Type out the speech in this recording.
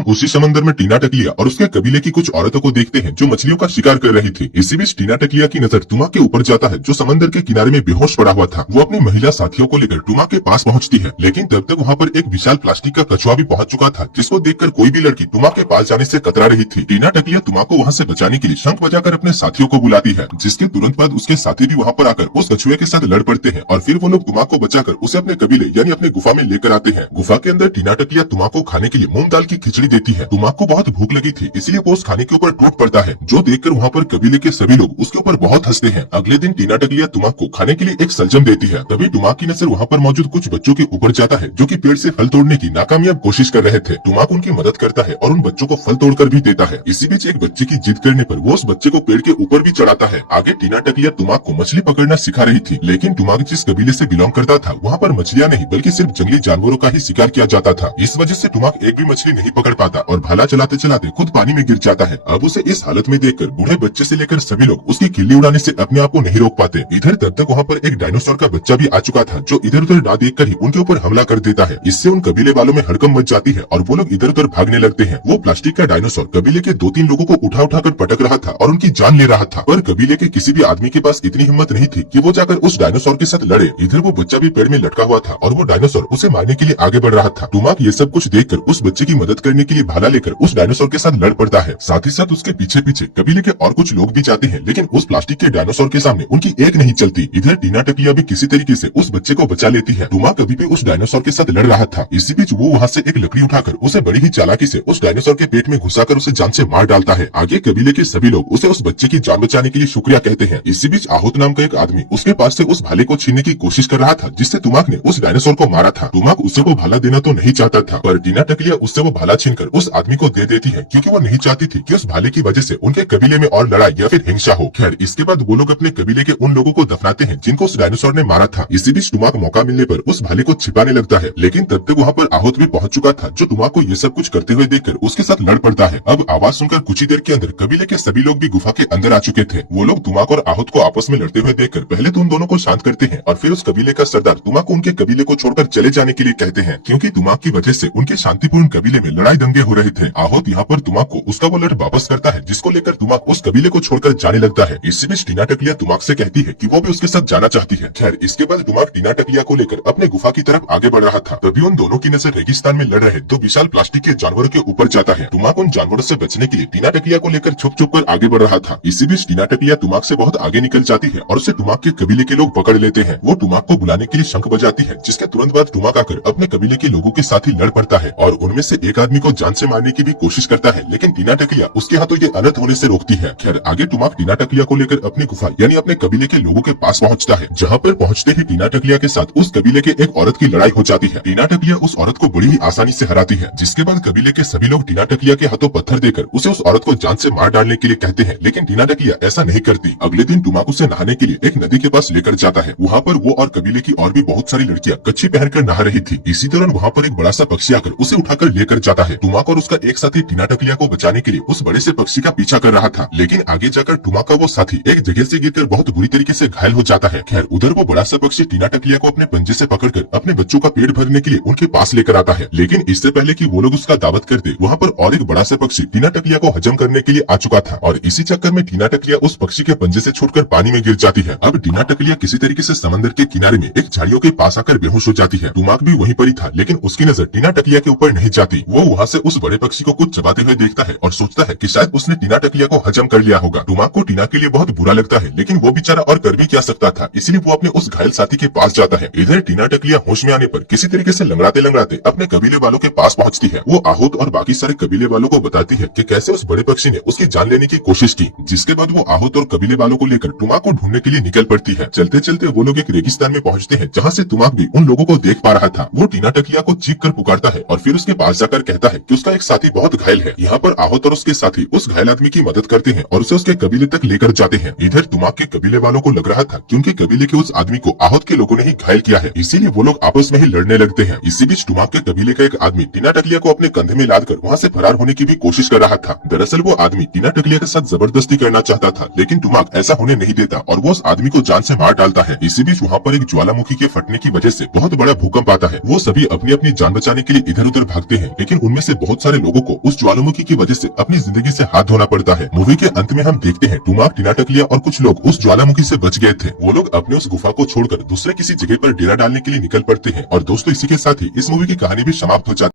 हम उसी समंदर में टीना टकलिया और उसके कबीले की कुछ औरतों को देखते हैं जो मछलियों का शिकार कर रही थी। इसी बीच टीना टकलिया की नजर टुमा के ऊपर जाता है जो समंदर के किनारे में बेहोश पड़ा हुआ था। वो अपनी महिला साथियों को लेकर टुमा के पास पहुंचती है, लेकिन तब तक वहाँ पर एक विशाल प्लास्टिक का कछुआ भी पहुंच चुका था, जिसको देखकर कोई भी लड़की टुमा के पास जाने से कतरा रही थी। टीना टकलिया टुमा को वहाँ से बचाने के लिए शंख बजाकर अपने साथियों को बुलाती है, जिसके तुरंत बाद उसके साथी भी वहाँ पर आकर उस कछुए के साथ लड़ पड़ते हैं और फिर वो लोग टुमा को बचाकर उसे अपने कबीले यानी अपने गुफा में लेकर आते हैं। गुफा के अंदर टीना टकलिया टुमा को खाने के लिए मूंग दाल की खिचड़ी देती है। टुमा को बहुत भूख लगी थी, इसलिए वो उस खाने के ऊपर टूट पड़ता है, जो देखकर वहाँ पर कबीले के सभी लोग उसके ऊपर बहुत हंसते हैं। अगले दिन टीना टकलिया टुमा को खाने के लिए एक सलजम देती है। तभी टुमा की नजर वहाँ पर मौजूद कुछ बच्चों के ऊपर जाता है जो कि पेड़ से फल तोड़ने की नाकामयाब कोशिश कर रहे थे। टुमा उनकी मदद करता है और उन बच्चों को फल तोड़कर भी देता है। इसी बीच एक बच्चे की जिद करने पर वो उस बच्चे को पेड़ के ऊपर भी चढ़ाता है। आगे टीना टकलिया टुमा को मछली पकड़ना सिखा रही थी, लेकिन टुमा जिस कबीले से बिलोंग करता था वहाँ पर मछलियाँ नहीं बल्कि सिर्फ जंगली जानवरों का ही शिकार किया जाता था। इस वजह से टुमा एक भी मछली नहीं पकड़ पाता और भाला चलाते चलाते खुद पानी में गिर जाता है। अब उसे इस हालत में देखकर बूढ़े बच्चे से लेकर सभी लोग उसकी खिल्ली उड़ाने से अपने आप को नहीं रोक पाते। इधर तब तक वहाँ पर एक डायनासोर का बच्चा भी आ चुका था जो इधर उधर ना देखकर ही उनके ऊपर हमला कर देता है। इससे उन कबीले वालों में हड़कंप मच जाती है और वो लोग इधर उधर भागने लगते हैं। वो प्लास्टिक का डायनासोर कबीले के 2-3 लोगों को उठा उठा कर पटक रहा था और उनकी जान ले रहा था, पर कबीले के किसी भी आदमी के पास इतनी हिम्मत नहीं थी कि वो जाकर उस डायनासोर के साथ लड़े। इधर वो बच्चा भी पेड़ में लटका हुआ था और वो डायनासोर उसे मारने के लिए आगे बढ़ रहा था। टुमा ये सब कुछ देखकर उस बच्चे की मदद करने के लिए भाला लेकर उस डायनासोर के साथ लड़ पड़ता है। साथ ही साथ उसके पीछे पीछे कबीले के और कुछ लोग भी जाते हैं, लेकिन उस प्लास्टिक के डायनासोर के सामने उनकी एक नहीं चलती। इधर टीना टकलिया भी किसी तरीके से उस बच्चे को बचा लेती है। टुमा कभी भी उस डायनासोर के साथ लड़ रहा था। इसी बीच वो वहाँ से एक लकड़ी उठाकर उसे बड़ी ही चालाकी से उस डायनासोर के पेट में घुसाकर उसे जान से मार डालता है। आगे कबीले के सभी लोग उसे उस बच्चे की जान बचाने के लिए शुक्रिया कहते हैं। इसी बीच आहूत नाम का एक आदमी उसके पास से उस भाले को छीनने की कोशिश कर रहा था जिससे टुमाक ने उस डायनासोर को मारा था। टुमाक उसे वो भाला देना तो नहीं चाहता था, पर टीना टकलिया उससे वो भाला छीनकर उस आदमी को दे देती है क्योंकि वो नहीं चाहती थी कि उस भाले की वजह से उनके कबीले में और लड़ाई या फिर हिंसा हो। खैर, इसके बाद वो लोग अपने कबीले के उन लोगों को दफनाते हैं जिनको उस डायनासोर ने मारा था। इसी बीच टुमाक मौका मिलने पर उस भाले को छिपाने लगता है, लेकिन तब तक वहाँ पर आहूत भी पहुँच चुका था जो टुमाक को ये सब कुछ करते हुए देखकर उसके साथ लड़ पड़ता है। अब आवाज सुनकर कुछ ही देर के अंदर कबीले के सभी लोग भी गुफा के अंदर आ चुके थे। वो लोग टुमाक और आहूत को आपस में लड़ते हुए देखकर पहले तो उन दोनों को शांत करते हैं और फिर उस कबीले का सरदार टुमाक को उनके कबीले को छोड़कर चले जाने के लिए कहते हैं, क्योंकि टुमाक की वजह से उनके शांतिपूर्ण कबीले में लड़ाई दंगे हो रहे थे। आहूत यहाँ पर टुमाक को उसका वो लड़ वापस करता है, जिसको लेकर टुमाक उस कबीले को छोड़कर जाने लगता है। इसी बीच टीना टकलिया टुमाक से कहती है कि वो भी उसके साथ जाना चाहती है। खैर, इसके बाद टुमाक टीना टकलिया को लेकर अपने गुफा की तरफ आगे बढ़ रहा था। तभी उन दोनों की नजर रेगिस्तान में लड़ रहे 2 विशाल प्लास्टिक के जानवरों के ऊपर जाता है। टुमाक उन जानवरों से बचने के लिए टीना टकलिया को लेकर छुप छुप कर आगे बढ़ रहा था। इसी बीच टीना टकलिया टुमाक से बहुत आगे निकल जाती है और उसे टुमाक के कबीले के लोग पकड़ लेते हैं। वो टुमाक को बुलाने के लिए शंख बजाती है, जिसके तुरंत बाद टुमाक आकर अपने कबीले के लोगों के साथ ही लड़ पड़ता है और उनमें से एक आदमी को जान से मारने की भी कोशिश करता है, लेकिन टीना टकलिया उसके हाथों ये अनर्थ होने से रोकती है। खैर, आगे टुमाक टीना टकलिया को लेकर अपनी गुफा यानी अपने कबीले के लोगों के पास पहुंचता है, जहां पर पहुंचते ही टीना टकलिया के साथ उस कबीले के एक औरत की लड़ाई हो जाती है। टीना टकलिया उस औरत को बड़ी ही आसानी से हराती है, जिसके बाद कबीले के सभी लोग टीना टकलिया के हाथों पत्थर देकर उसे उस औरत को जान से मार डालने के लिए कहते हैं, लेकिन टीना टकलिया ऐसा नहीं करती। अगले दिन टुमाक उसे नहाने के लिए एक नदी के पास लेकर जाता है। वहाँ पर वो और कबीले की और भी बहुत सारी लड़कियां कच्छी पहनकर नहा रही थी। इसी दौरान वहाँ पर एक बड़ा सा पक्षी आकर उसे उठाकर लेकर जाता है। टुमाक और उसका एक साथी टीना टकलिया को बचाने के लिए उस बड़े से पक्षी का पीछा कर रहा था, लेकिन आगे जाकर टुमाक का वो साथी एक जगह से गिरकर बहुत बुरी तरीके से घायल हो जाता है। खैर, उधर वो बड़ा सा पक्षी टीना टकलिया को अपने पंजे से पकड़कर अपने बच्चों का पेट भरने के लिए उनके पास लेकर आता है, लेकिन इससे पहले कि वो लोग उसका दावत करते वहाँ पर और एक बड़ा सा पक्षी टीना टकलिया को हजम करने के लिए आ चुका था और इसी चक्कर में टीना टकलिया उस पक्षी के पंजे से छूटकर पानी में गिर जाती है। अब टीना टकलिया किसी तरीके से समंदर के किनारे में एक झाड़ियों के पास आकर बेहोश हो जाती है। टुमाक भी वहीं पर ही था, लेकिन उसकी नजर टीना टकलिया के ऊपर नहीं जाती। वो वहाँ से उस बड़े पक्षी को कुछ चबाते हुए देखता है और सोचता है कि शायद उसने टीना टकलिया को हजम कर लिया होगा। टुमाक को टीना के लिए बहुत बुरा लगता है, लेकिन वो बेचारा और कर भी क्या सकता था, इसलिए वो अपने उस घायल साथी के पास जाता है। इधर टीना टकलिया होश में आने पर किसी तरीके से लंगड़ाते लंगड़ाते अपने कबीले वालों के पास पहुंचती है। वो आहूत और बाकी सारे कबीले वालों को बताती है कि कैसे उस बड़े पक्षी ने उसकी जान लेने की कोशिश की, जिसके बाद वो आहूत और कबीले वालों को लेकर टुमाक को ढूंढने के लिए निकल पड़ती है। चलते चलते वो लोग एक रेगिस्तान में पहुंचते हैं, जहाँ से टुमाक भी उन लोगों को देख पा रहा था। वो टीना टकलिया को चीख कर पुकारता है और फिर उसके पास जाकर कहता है कि उसका एक साथी बहुत घायल है। यहाँ पर आहूत और उसके साथी उस घायल आदमी की मदद करते हैं और उसे उसके कबीले तक लेकर जाते हैं। इधर टुमाक के कबीले वालों को लग रहा था कि उनके कबीले के उस आदमी को आहूत के लोगों ने ही घायल किया है, इसीलिए वो लोग आपस में ही लड़ने लगते हैं। इसी बीच टुमाक के कबीले का एक आदमी टीना टकलिया को अपने कंधे में लाद कर वहाँ से फरार होने की भी कोशिश कर रहा था। दरअसल वो आदमी टीना टकलिया के साथ जबरदस्ती करना चाहता था, लेकिन टुमाक ऐसा होने नहीं देता और वो उस आदमी को जान से मार डालता है। इसी बीच वहाँ पर एक ज्वालामुखी के फटने की वजह से बहुत बड़ा भूकंप आता है। वो सभी अपनी अपनी जान बचाने के लिए इधर उधर भागते हैं, लेकिन उनमें से से बहुत सारे लोगों को उस ज्वालामुखी की वजह से अपनी जिंदगी से हाथ धोना पड़ता है। मूवी के अंत में हम देखते हैं टूमा, टीना टकलिया और कुछ लोग उस ज्वालामुखी से बच गए थे। वो लोग अपने उस गुफा को छोड़कर दूसरे किसी जगह पर डेरा डालने के लिए निकल पड़ते हैं। और दोस्तों, इसी के साथ ही इस मूवी की कहानी भी समाप्त हो जाती है।